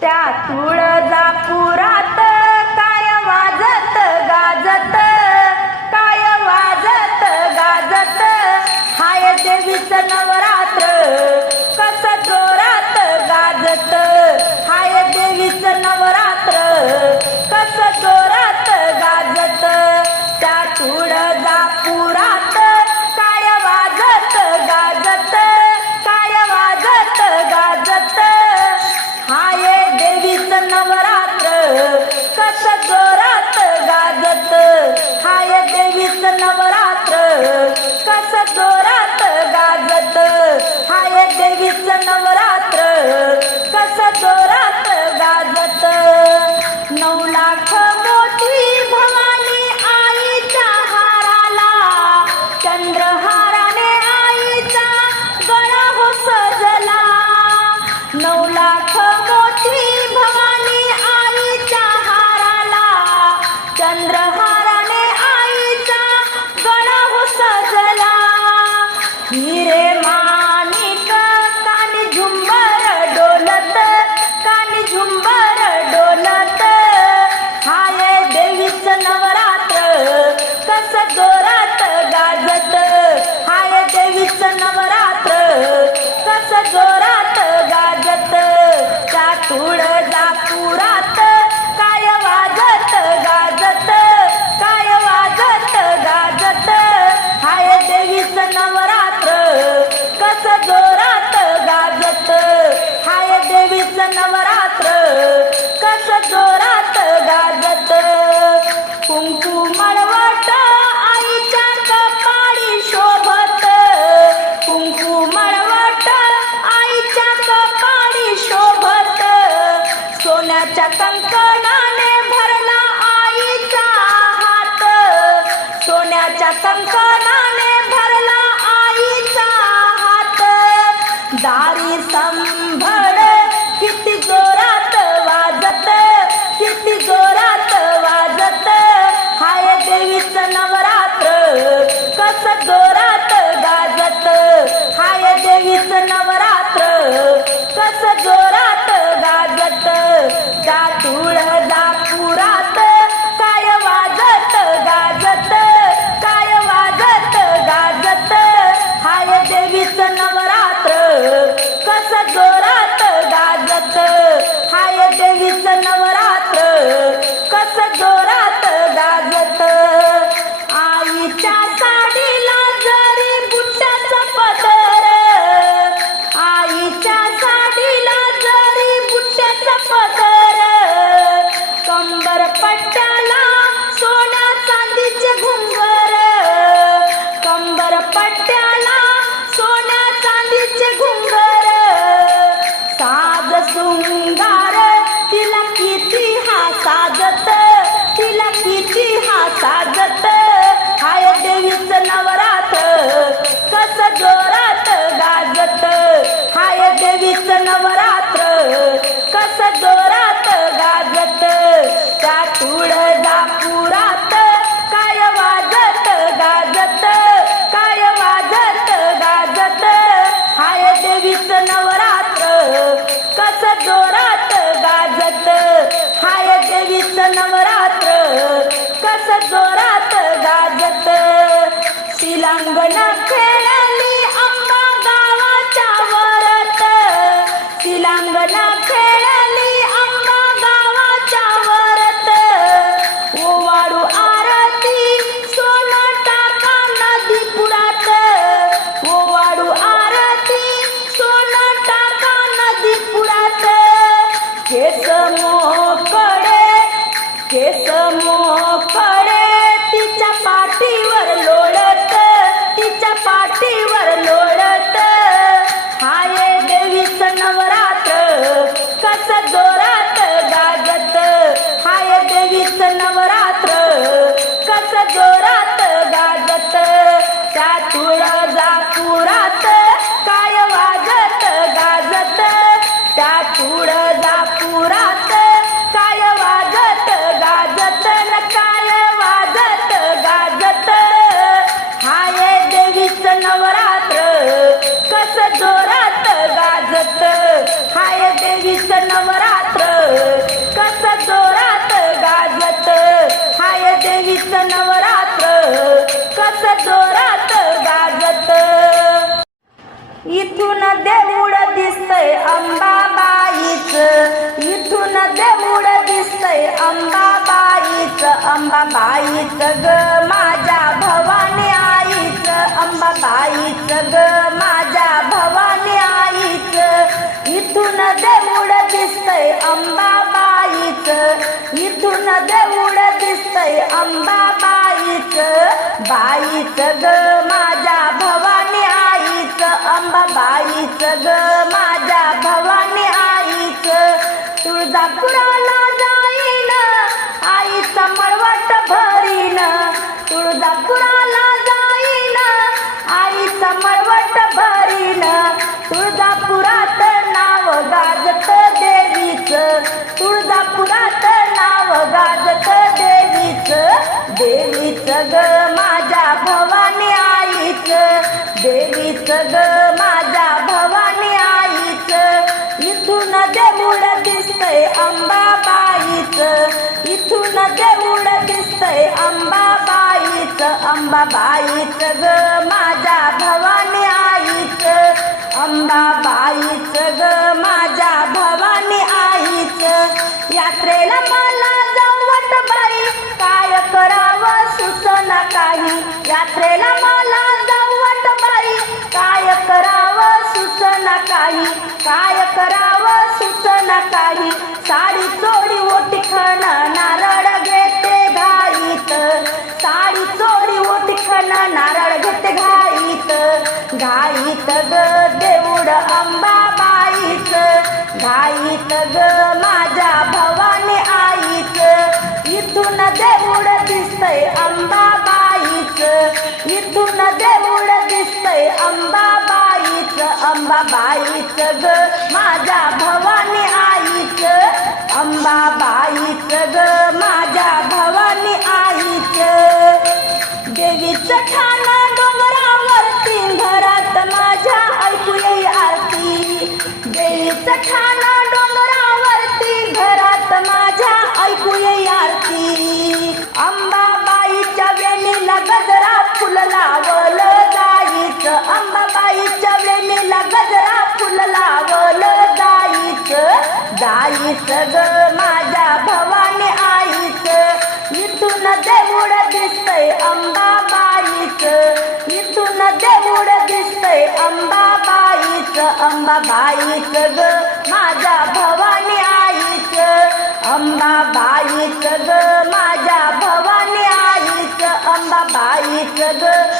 त्या तुळजापुरा देवीच नवरात्र कश जोरात गाजत? हाय देवीच नवरात्र कस जोरात गाजत? हाय देवीच नवरात्र कस जोरात जोरात गाजत. हाय देवीच नवर Bangana. अंबाबाईच ग माझ्या भवानी आईच. अंबाबाईच ग माझ्या भवानी आईच. इथून देऊळ दिसतय अंबाबाईच इथून देऊळ दिसतय अंबाबाईच बाईच. ग माझ्या भवानी आईच. अंबाबाईच ग माझ्या भवानी आईच. तुळजापुराला जाईना तुळजापुराला जाईना आईचा मळवट भरीना. तुळजापुरात नाव गाजत देवीच तुळजापुरात नाव गाजत देवीच. देवीच ग माझ्या भवानी आईच देवीच ग माझ्या भवानी आईच. इथून देऊळ दिसतय अंबाबाईच. इथून देऊळ दिसतय अंबाबाईच अंबाबाईच ग माझ्या भवानी आईच. अंबाबाईच ग माझ्या भवानी आईच. यात्रेला मला जवट बाई काय करावं सुचना काही. यात्रेला मला जवट बाई काय करावं सुचना काही. काय करावं सुचना काही. साडी चोरी ओटी घाईत ग देऊड अंबाबाईच घाईत ग माझ्या भवानी आईच. इथून देऊड दिसतय अंबाबाईच इथून देऊड दिसतय अंबाबाईच. अंबाबाईच ग माझ्या भवानी आईच अंबाबाईच ग माझ्या भवानी आईच. देवीच ठाण जाईच माझ्या भवानी आईच? इथून देऊळ दिसतय अंबाबाईच. इथून देऊळ दिसतय अंबाबाईच. अंबाबाईच ग माझ्या भवानी आईच. अंबाबाईच ग माझ्या भवानी आईच. अंबाबाईच ग माझ्या भवानी